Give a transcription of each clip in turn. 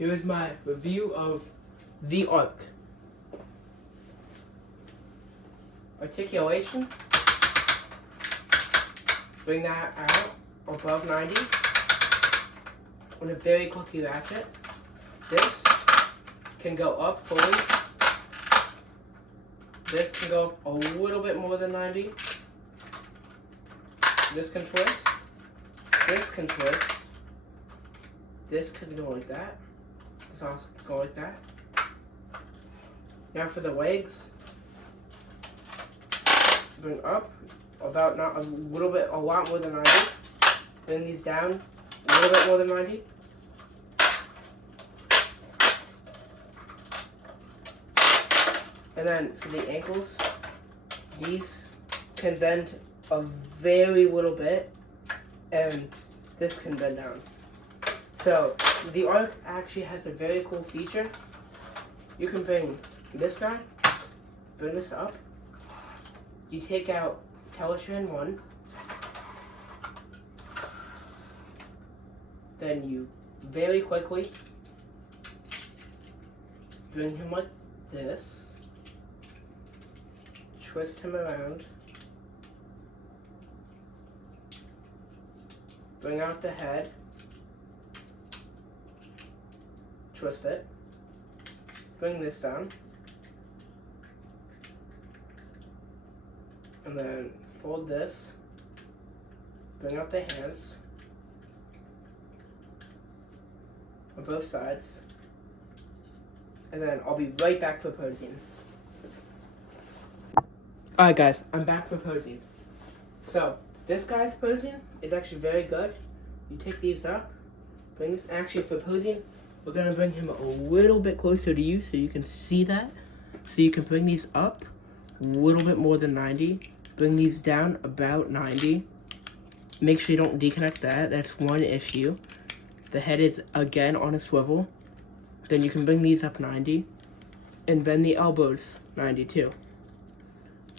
Here is my review of the Ark. Articulation. Bring that out above 90 on a very clicky ratchet. This can go up fully. This can go up a little bit more than 90. This can twist. This can twist. This can go like that. This also can go like that. Now for the legs. Bring up about not a little bit, a lot more than 90. Bring these down a little bit more than 90. And then for the ankles, these can bend a very little bit, and this can bend down. So the Ark actually has a very cool feature. You can bring this guy, bring this up. You take out Telestrand 1, then you very quickly bring him like this, twist him around, bring out the head, twist it, bring this down, and then fold this, bring out the hands on both sides, and then I'll be right back for posing. Alright guys, I'm back for posing. So, this guy's posing is actually very good. You take these up, bring this, actually for posing, we're going to bring him a little bit closer to you so you can see that. So you can bring these up a little bit more than 90. Bring these down about 90. Make sure you don't disconnect that. That's one issue. The head is again on a swivel. Then you can bring these up 90. And bend the elbows 90 too.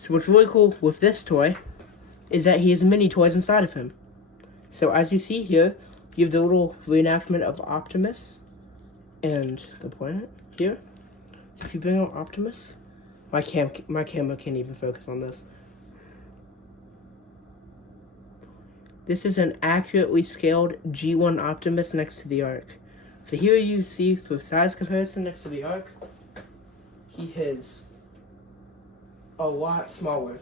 So what's really cool with this toy is that he has mini toys inside of him. So as you see here, you have the little reenactment of Optimus and the planet here. So if you bring out Optimus, my camera can't even focus on this. This is an accurately scaled G1 Optimus next to the Ark. So here you see for size comparison next to the Ark, he is a lot smaller.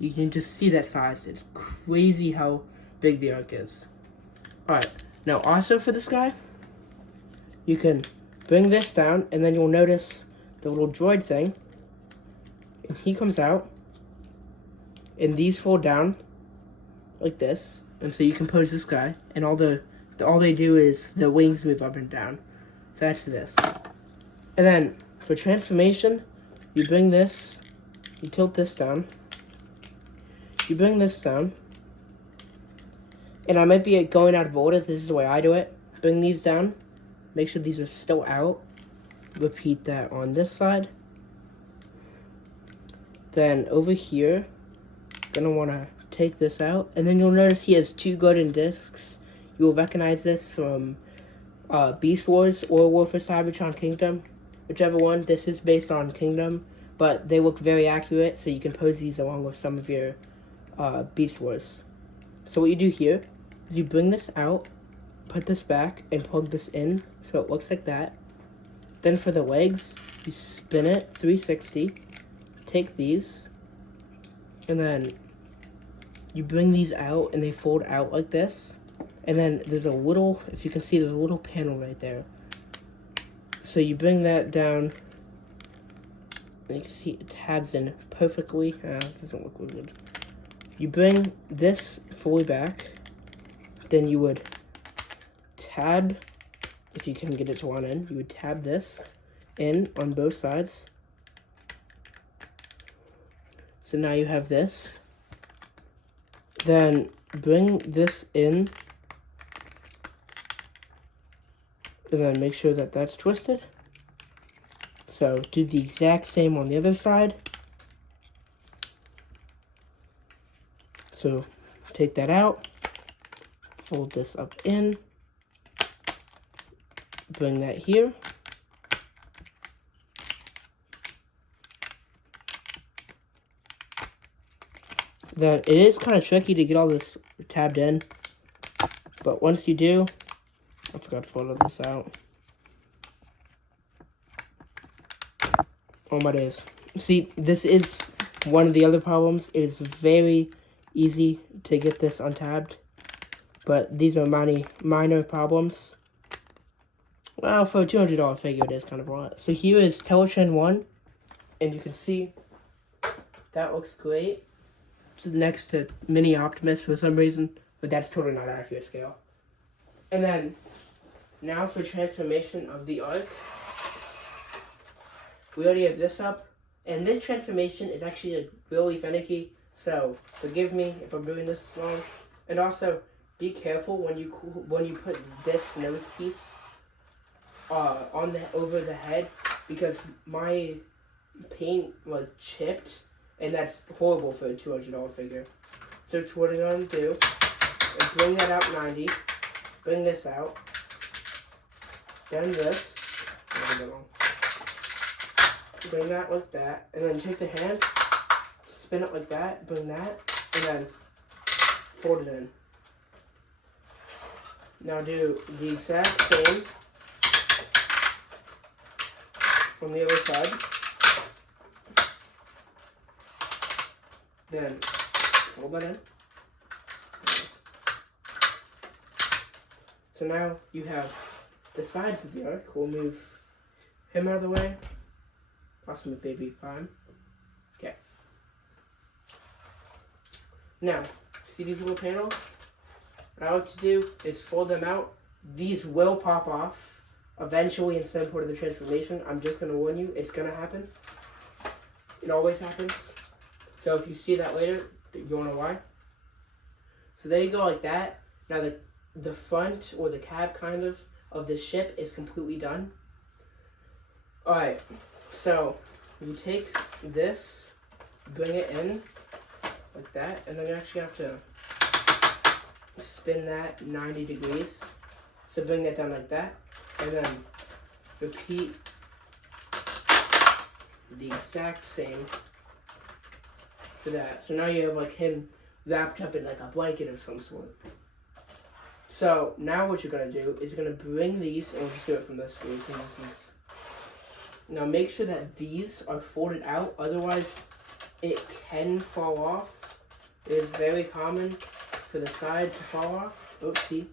You can just see that size. It's crazy how big the Ark is. Alright, now also for this guy, you can bring this down and then you'll notice the little droid thing. And he comes out and these fold down like this. And so you can pose this guy and all they do is the wings move up and down. So that's this. And then for transformation, you bring this, you tilt this down, you bring this down, and I might be going out of order, this is the way I do it. Bring these down, make sure these are still out, repeat that on this side. Then over here, gonna wanna take this out, and then you'll notice he has two golden discs. You will recognize this from Beast Wars or War for Cybertron Kingdom. Whichever one, this is based on Kingdom, but they look very accurate, so you can pose these along with some of your Beast Wars. So what you do here is you bring this out, put this back, and plug this in, so it looks like that. Then for the legs, you spin it 360, take these, and then you bring these out, and they fold out like this. And then there's a little, if you can see, there's a little panel right there. So you bring that down, and you can see it tabs in perfectly. It doesn't look really good. You bring this fully back, then you would tab, if you can get it to one end, you would tab this in on both sides. So now you have this. Then bring this in, and then make sure that that's twisted. So do the exact same on the other side. So take that out, fold this up in, bring that here. Then it is kind of tricky to get all this tabbed in, but once you do, I forgot to photo this out. Oh my days. See, this is one of the other problems. It is very easy to get this untabbed, but these are minor problems. Well, for a $200 figure, it is kind of a lot. So here is Teletrend 1, and you can see that looks great. It's next to Mini Optimus for some reason, but that's totally not accurate scale. And then, now for transformation of the Ark. We already have this up, and this transformation is actually really finicky, so forgive me if I'm doing this wrong. And also, be careful when you put this nose piece over the head, because my paint was chipped, and that's horrible for a $200 figure. So what I'm going to do is bring that out 90, bring this out, then this, bring that like that, and then take the hand, spin it like that, bring that, and then fold it in. Now do the exact same from the other side. Then fold that in. So now you have the sides of the Ark. We'll move him out of the way. Awesome with Baby Prime. Okay. Now, see these little panels? What I like to do is fold them out. These will pop off eventually in some part of the transformation. I'm just going to warn you, it's going to happen. It always happens. So if you see that later, you won't know why. So there you go, like that. Now the front, or the cab kind of the ship is completely done. Alright, so you take this, bring it in, like that, and then you actually have to spin that 90 degrees. So bring that down like that, and then repeat the exact same for that. So now you have like him wrapped up in like a blanket of some sort. So now what you're going to do is you're going to bring these, and we'll just do it from this way, because this is... Now make sure that these are folded out, otherwise it can fall off. It is very common for the side to fall off. Oopsie.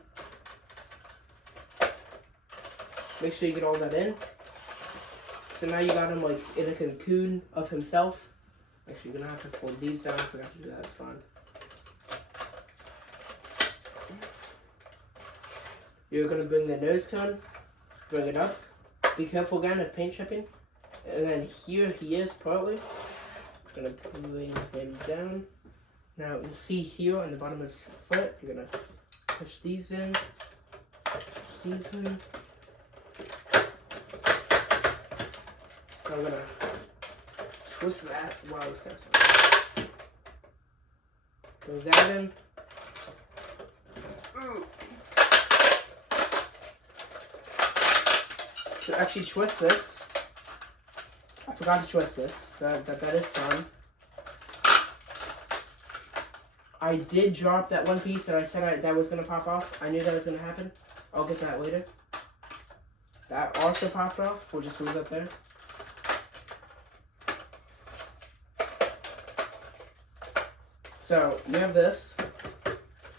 Make sure you get all that in. So now you got him like in a cocoon of himself. Actually, you're going to have to fold these down. I forgot to do that. It's fine. You're going to bring the nose cone, bring it up. Be careful again of paint chipping. And then here he is partly. I'm going to bring him down. Now you'll see here on the bottom of his foot, you're going to push these in. Push these in. I'm going to twist that while this guy's on. Bring that in. To actually twist this, I forgot to twist this. That is fun. I did drop that one piece that I said that was gonna pop off. I knew that was gonna happen. I'll get that later. That also popped off. We'll just move that there. So you have this.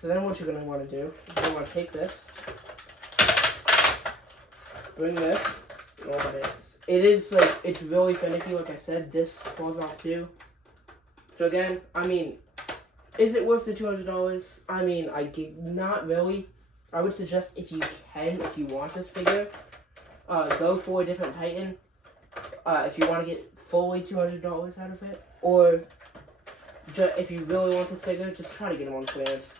So then what you're gonna want to do is you're gonna want to take this. Bring this. Oh my goodness. It is like, it's really finicky. Like I said, this falls off too. So again, I mean, is it worth the $200? I mean, not really. I would suggest if you want this figure, go for a different Titan. If you want to get fully $200 out of it, or if you really want this figure, just try to get him on clearance.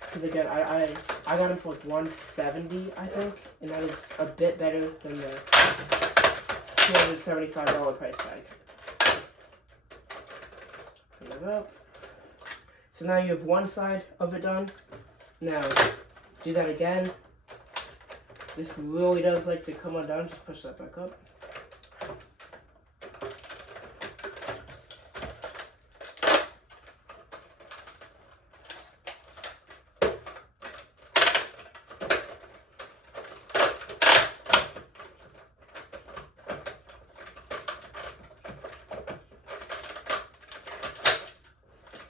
Because again, I got him for like $170, I think, and that is a bit better than the $275 price tag. Turn it up. So now you have one side of it done. Now, do that again. This really does like to come undone. Just push that back up.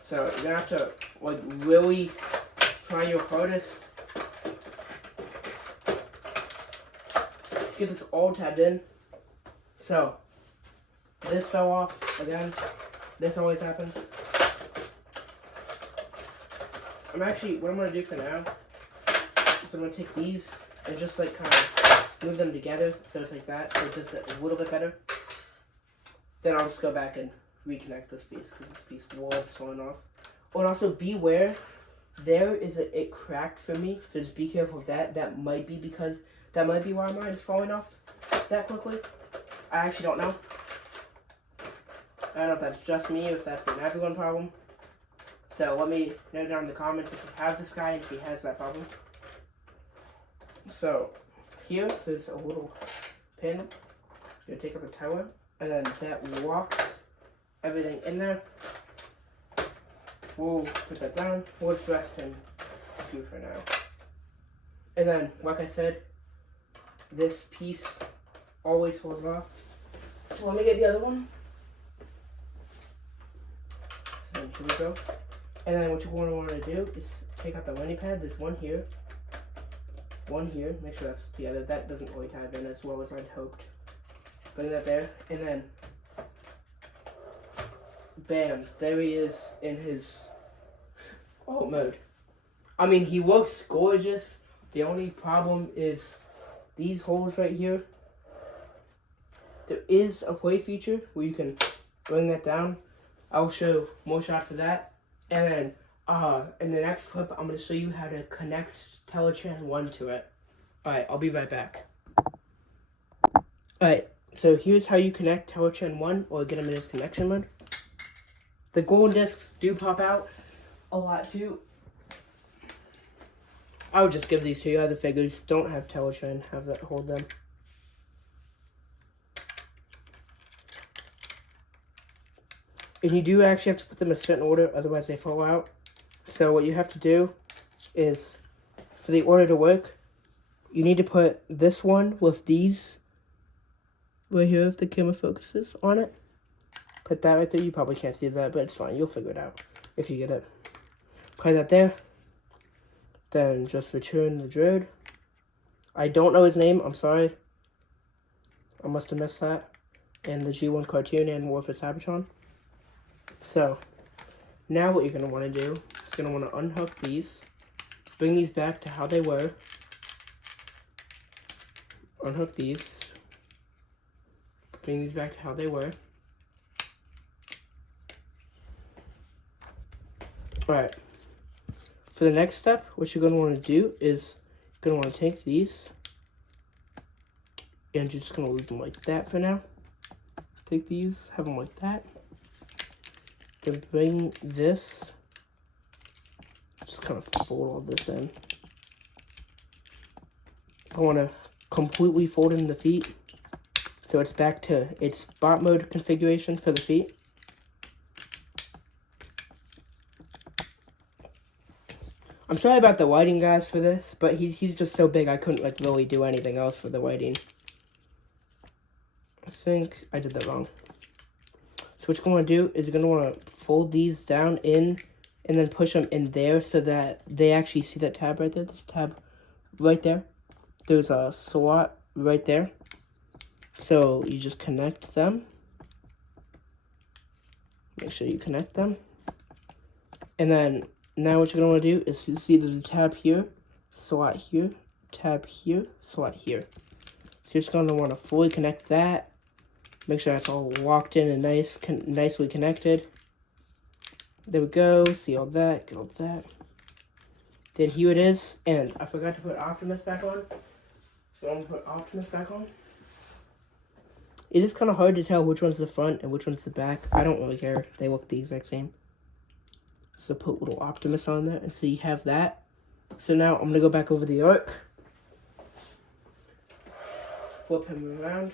So you're gonna have to like really try your hardest to get this all tabbed in. So this fell off again. This always happens. What I'm gonna do for now is I'm gonna take these and just like kind of move them together so it's like that, so it's just a little bit better. Then I'll just go back and reconnect this piece because this piece was falling off. Oh, and also beware, there is it cracked for me, so just be careful of that. That might be why mine is falling off that quickly. I actually don't know. I don't know if that's just me or if that's an everyone problem. So let me know down in the comments if you have this guy and if he has that problem. So here there's a little pin. You're gonna take up a tower, and then that locks everything in there. We'll put that down. We'll just rest in here for now. And then, like I said, this piece always falls off. So let me get the other one. So then here we go. And then what you want to do is take out the landing pad. There's one here. One here. Make sure that's together. That doesn't really tab in as well as I'd hoped. Bring that there. And then bam, there he is in his alt mode. I mean, he looks gorgeous. The only problem is these holes right here. There is a play feature where you can bring that down. I'll show more shots of that. And then in the next clip, I'm going to show you how to connect Teletran 1 to it. Alright, I'll be right back. Alright, so here's how you connect Teletran 1 or get him in his connection mode. The golden discs do pop out a lot too. I would just give these to you. Other figures don't have Teletran, have that hold them. And you do actually have to put them in a certain order, otherwise they fall out. So what you have to do is, for the order to work, you need to put this one with these right here if the camera focuses on it. Put that right there. You probably can't see that, but it's fine. You'll figure it out if you get it. Play that there. Then just return the droid. I don't know his name. I'm sorry. I must have missed that. And the G1 cartoon and War for Cybertron. So, now what you're going to want to do is going to want to unhook these. Bring these back to how they were. Unhook these. Bring these back to how they were. Alright, for the next step, what you're going to want to do is you're going to want to take these and you're just going to leave them like that for now. Take these, have them like that. Then bring this, just kind of fold all this in. I want to completely fold in the feet so it's back to its bot mode configuration for the feet. I'm sorry about the lighting, guys, for this, but he's just so big I couldn't like really do anything else for the lighting. I think I did that wrong. So what you're going to do is you're going to want to fold these down in and then push them in there so that they actually see that tab right there. This tab right there. There's a slot right there. So you just connect them. Make sure you connect them. And then now what you're going to want to do is see the tab here, slot here, tab here, slot here. So you're just going to want to fully connect that. Make sure that's all locked in and nicely connected. There we go. See all that, get all that. Then here it is. And I forgot to put Optimus back on. So I'm going to put Optimus back on. It is kind of hard to tell which one's the front and which one's the back. I don't really care. They look the exact same. So put little Optimus on there, and so you have that. So now I'm going to go back over the Ark. flip him around.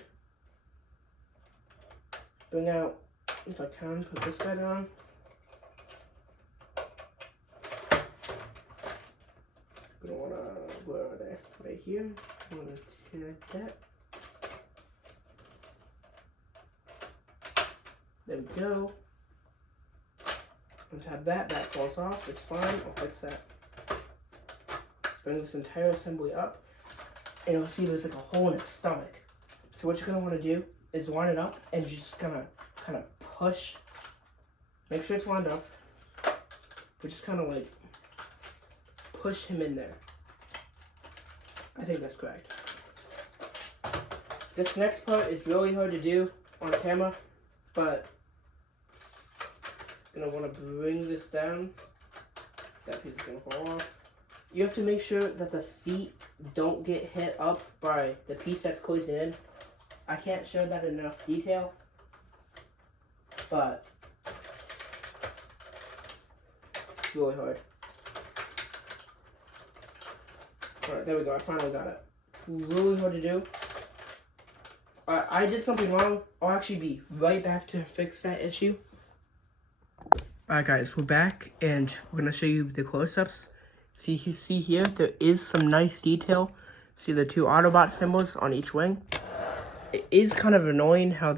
Bring out, if I can, put this side on. Gonna wanna, where are they? Right here. I'm gonna take that. There we go. Untap that, that falls off, it's fine, I'll fix that. Bring this entire assembly up, and you'll see there's like a hole in his stomach. So what you're gonna wanna do is line it up, and you're just gonna kind of push, make sure it's lined up, but just kind of like push him in there. I think that's correct. This next part is really hard to do on camera, but you're gonna want to bring this down. That piece is gonna fall off. You have to make sure that the feet don't get hit up by the piece that's closing in. I can't show that in enough detail, but it's really hard. Alright, there we go. I finally got it. Really hard to do. I did something wrong. I'll actually be right back to fix that issue. Alright guys, we're back and we're going to show you the close-ups. See, you see here, there is some nice detail. See the two Autobot symbols on each wing. It is kind of annoying how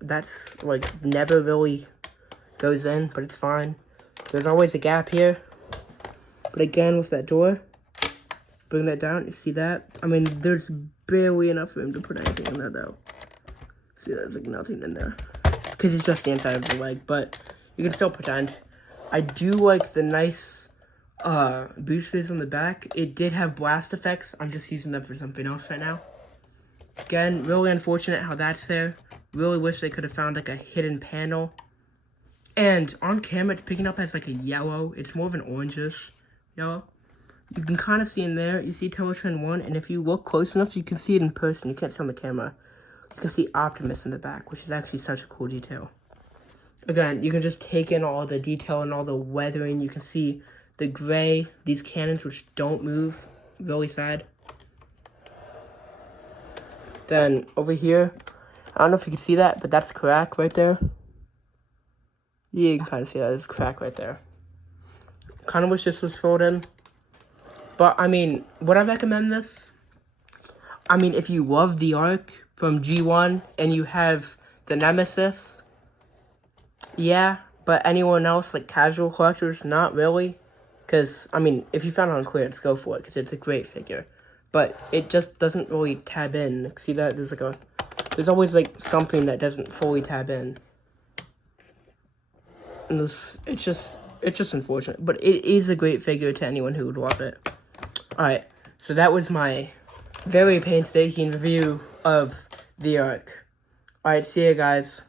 that's like never really goes in, but it's fine. There's always a gap here. But again, with that door, bring that down, you see that? I mean, there's barely enough room to put anything in there though. See, there's like nothing in there. Because it's just the inside of the leg, but you can still pretend. I do like the nice boosters on the back. It did have blast effects. I'm just using them for something else right now. Again, really unfortunate how that's there. Really wish they could have found like a hidden panel. And on camera, it's picking up as like a yellow. It's more of an orangish yellow. You can kind of see in there, you see Teletrend 1, and if you look close enough, you can see it in person. You can't see on the camera. You can see Optimus in the back, which is actually such a cool detail. Again, you can just take in all the detail and all the weathering. You can see the gray, these cannons which don't move, really sad. Then over here, I don't know if you can see that, but that's a crack right there. Yeah, you can kind of see that. There's a crack right there. Kind of wish this was filled in. But, I mean, would I recommend this? I mean, if you love the Ark from G1 and you have the Nemesis, yeah. But anyone else, like casual collectors, not really. Because, I mean, if you found it on clearance, go for it, because it's a great figure. But it just doesn't really tab in. See that? There's always, like, something that doesn't fully tab in. And it's just unfortunate. But it is a great figure to anyone who would love it. Alright, so that was my very painstaking review of the Ark. Alright, see you guys.